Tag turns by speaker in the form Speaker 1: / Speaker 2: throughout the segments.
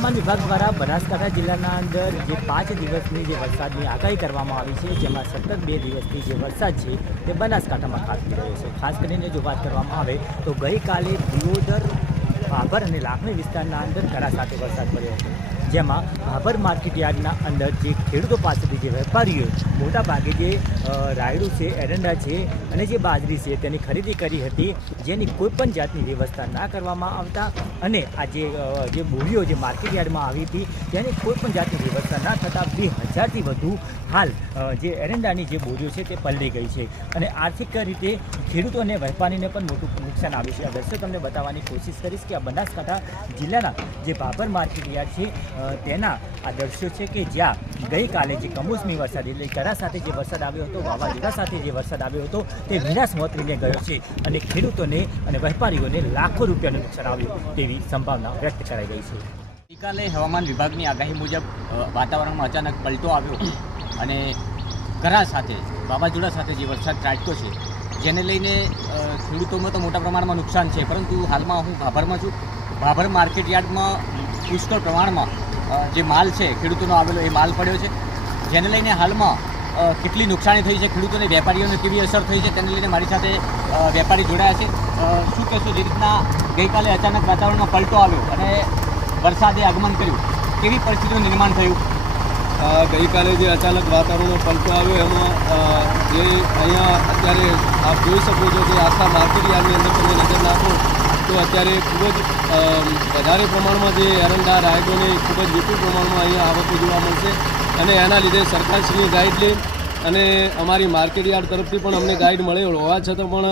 Speaker 1: હવામાન વિભાગ દ્વારા બનાસકાંઠા જિલ્લાના અંદર જે પાંચ દિવસની જે વરસાદની આગાહી કરવામાં આવી છે, જેમાં સતત બે દિવસથી જે વરસાદ છે તે બનાસકાંઠામાં ખાસ કરી રહ્યો છે. ખાસ કરીને જો વાત કરવામાં આવે તો ગઈકાલે દિયોદર ભાભર અને લાખણી વિસ્તારના અંદર કડા સાથે વરસાદ પડ્યો હતો. જેમાં ભાભર માર્કેટ યાર્ડના અંદર જે ખેડૂતો પાસેથી જે વેપારીઓ મોટા ભાગે જે રાયડું છે, એરંડા છે અને જે બાજરી છે તેની ખરીદી કરી હતી, જેની કોઈપણ જાતની વ્યવસ્થા ના કરવામાં આવતા અને આ જે જે બોરીઓ જે માર્કેટ યાર્ડમાં આવી હતી, તેની કોઈ પણ જાતની વ્યવસ્થા ના થતાં બે હજારથી વધુ હાલ જે એરંડાની જે બોરીઓ છે તે પલળી ગઈ છે. અને આર્થિક રીતે ખેડૂતો અને વેપારીને પણ મોટું નુકસાન આવ્યું છે. આ દ્રશ્યો તમને બતાવવાની કોશિશ કરીશ કે આ બનાસકાંઠા જિલ્લાના જે ભાભર માર્કેટ યાર્ડ છે તેના આ દ્રશ્યો છે કે જ્યાં ગઈકાલે જે કમોસમી વરસાદ, એટલે કરા સાથે જે વરસાદ આવ્યો હતો, વાવાઝોડા સાથે જે વરસાદ આવ્યો હતો, તે વિનાશ મોતરીને ગયો છે અને ખેડૂતોને અને વેપારીઓને લાખો રૂપિયાનું નુકસાન આવ્યું તેવી સંભાવના વ્યક્ત કરાઈ ગઈ છે.
Speaker 2: ગઈકાલે હવામાન વિભાગની આગાહી મુજબ વાતાવરણમાં અચાનક પલટો આવ્યો અને કરા સાથે, વાવાઝોડા સાથે જે વરસાદ ત્રાટક્યો છે, જેને લઈને ખેડૂતોમાં તો મોટા પ્રમાણમાં નુકસાન છે, પરંતુ હાલમાં હું ભાભરમાં છું. ભાભર માર્કેટ યાર્ડમાં પુષ્કળ પ્રમાણમાં જે માલ છે, ખેડૂતોનો આવેલો એ માલ પડ્યો છે. જેને લઈને હાલમાં કેટલી નુકસાની થઈ છે, ખેડૂતોને વેપારીઓને કેવી અસર થઈ છે, તેને લઈને મારી સાથે વેપારી જોડાયા છે. શું કહેશો, જે રીતના ગઈકાલે અચાનક વાતાવરણમાં પલટો આવ્યો અને વરસાદે આગમન કર્યું, કેવી પરિસ્થિતિનું નિર્માણ થયું?
Speaker 3: ગઈકાલે જે અચાનક વાતાવરણનો પલટો આવ્યો, એમાં જે અહીંયા અત્યારે આપ જોઈ શકો છો કે આખા માર્કેટ યાર્ડની અંદર અત્યારે ખૂબ જ વધારે પ્રમાણમાં જે એરંડા, રાયડોની ખૂબ જ વિપુલ પ્રમાણમાં અહીંયા આવકો જોવા મળશે. અને એના લીધે સરકારશ્રીની ગાઈડલાઈન અને અમારી માર્કેટ યાર્ડ તરફથી પણ અમને ગાઈડ મળેલ હોવા છતાં પણ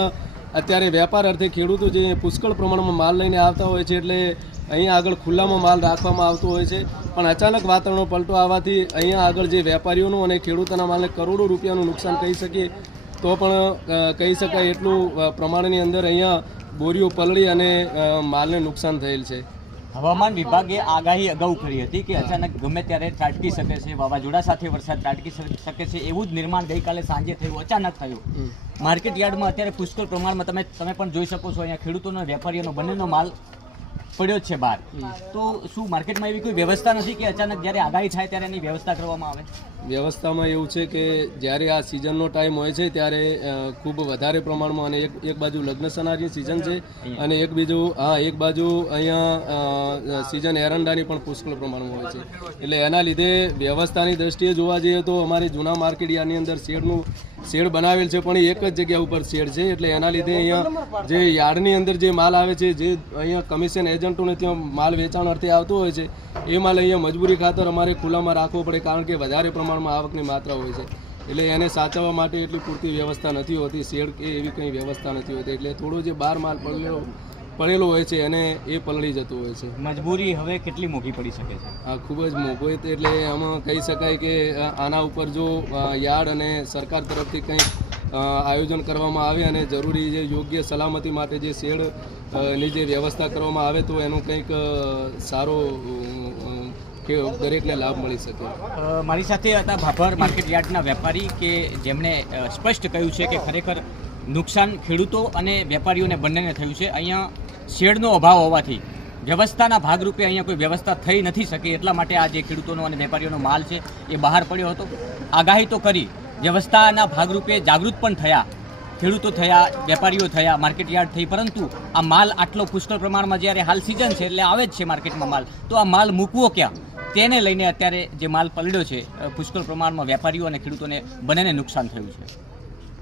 Speaker 3: અત્યારે વેપાર અર્થે ખેડૂતો જે પુષ્કળ પ્રમાણમાં માલ લઈને આવતા હોય છે એટલે અહીંયા આગળ ખુલ્લામાં માલ રાખવામાં આવતો હોય છે. પણ અચાનક વાતાવરણનો પલટો આવવાથી અહીંયા આગળ જે વેપારીઓનું અને ખેડૂતોના માલને કરોડો રૂપિયાનું નુકસાન કહી શકીએ, તો પણ કહી શકાય એટલું પ્રમાણની અંદર અહીંયા બોરીઓ પલળી અને માલને નુકસાન થયેલ છે.
Speaker 2: હવામાન વિભાગે આગાહી અગાઉ કરી હતી કે અચાનક ગમે ત્યારે ત્રાટકી શકે છે વાવાઝોડા સાથે વરસાદ ત્રાટકી શકે છે એવું જ નિર્માણ ગઈકાલે સાંજે થયું અચાનક થયું. માર્કેટ યાર્ડમાં અત્યારે પુષ્કળ પ્રમાણમાં તમે તમે પણ જોઈ શકો છો અહીંયા ખેડૂતોનો વેપારીઓનો બંનેનો માલ પડ્યો જ છે બહાર. તો શું, માર્કેટમાં એવી કોઈ વ્યવસ્થા નથી કે અચાનક જ્યારે આગાહી થાય ત્યારે એની વ્યવસ્થા કરવામાં આવે?
Speaker 3: વ્યવસ્થામાં એવું છે કે જ્યારે આ સિઝનનો ટાઈમ હોય છે ત્યારે ખૂબ વધારે પ્રમાણમાં અને એક એક બાજુ લગ્ન સનાની સિઝન છે અને એક બીજું, હા, એક બાજુ અહીંયા સિઝન એરંડાની પણ પુષ્કળ પ્રમાણમાં હોય છે. એટલે એના લીધે વ્યવસ્થાની દ્રષ્ટિએ જોવા જઈએ તો અમારી જૂના માર્કેટ યાર્ડની અંદર શેડનું શેડ બનાવેલ છે, પણ એક જ જગ્યા ઉપર શેડ છે, એટલે એના લીધે અહીંયા જે યાર્ડની અંદર જે માલ આવે છે, જે અહીંયા કમિશન એજન્ટોને ત્યાં માલ વેચાણ અર્થે આવતો હોય છે, એ માલ અહીંયા મજબૂરી ખાતર અમારે ખુલ્લામાં રાખવો પડે, કારણ કે વધારે પ્રમાણમાં આવકની માત્રા હોય છે. એટલે એને સાચવવા માટે એટલી પૂરતી વ્યવસ્થા નથી હોતી, શેડ કે એવી કંઈ વ્યવસ્થા નથી હોતી, એટલે થોડો જે બહાર માલ પડેલો પડેલો હોય છે અને એ પલળી જતું હોય છે.
Speaker 2: મજબૂરી હવે કેટલી મોંઘી પડી શકે છે?
Speaker 3: આ ખૂબ જ મોંઘો એટલે આમાં કહી શકાય કે આના ઉપર જો યાર્ડ અને સરકાર તરફથી કંઈ આયોજન કરવામાં આવે અને જરૂરી જે યોગ્ય સલામતી માટે જે શેડની જે વ્યવસ્થા કરવામાં આવે તો એનું કંઈક સારો કે દરેકને લાભ મળી શકે.
Speaker 2: મારી સાથે હતા ભાભર માર્કેટ યાર્ડના વેપારી કે જેમણે સ્પષ્ટ કહ્યું છે કે ખરેખર નુકસાન ખેડૂતો અને વેપારીઓને બંનેને થયું છે. અહીંયા શેડનો અભાવ હોવાથી વ્યવસ્થાના ભાગરૂપે અહીંયા કોઈ વ્યવસ્થા થઈ નથી શકી એટલા માટે આ જે ખેડૂતોનો અને વેપારીઓનો માલ છે એ બહાર પડ્યો હતો. આગાહી તો કરી. વ્યવસ્થાના ભાગરૂપે જાગૃત પણ થયા. ખેડૂતો થયા, વેપારીઓ થયા, માર્કેટ યાર્ડ થઈ, પરંતુ આ માલ આટલો પુષ્કળ પ્રમાણમાં જ્યારે હાલ સિઝન છે એટલે આવે જ છે માર્કેટમાં માલ. તો આ માલ મૂકવો ક્યાં? તેને લઈને અત્યારે જે માલ પલડ્યો છે પુષ્કળ પ્રમાણમાં વેપારીઓ અને ખેડૂતોને બંનેને નુકસાન થયું છે.